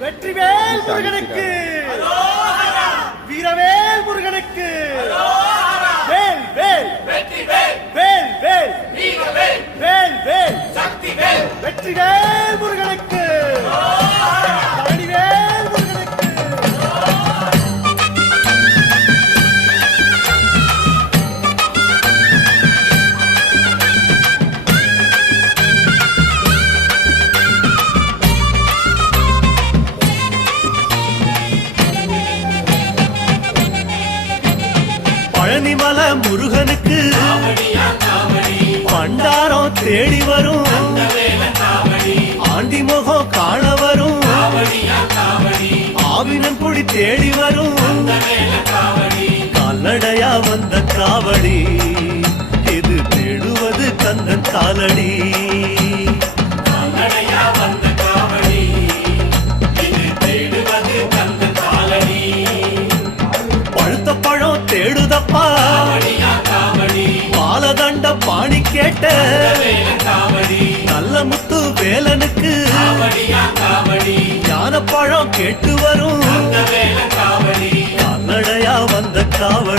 வெற்றிவேல் முருகனுக்கு, வீரவேல் முருகனுக்கு, வேல் வேல் வேல் வேல் வேல் வேல் வெற்றிவேல் முருகனுக்கு, பழனிவேல் முருகனுக்கு. பழனிமல முருகனுக்கு பண்டாரம் தேடி வரும், ஆண்டி முகம் காண வரும், ஆவினன் பொடி தேடி வரும், கால்நடையா வந்த காவடி இது தேடுவது கந்தன் காலடி. பழுத்த பழம் தேடுதப்பா பாலதண்ட பாணி கேட்ட நல்ல முத்து வேலனுக்கு ஞான பழம் கேட்டு வரும், கால்நடையா வந்த காவடி.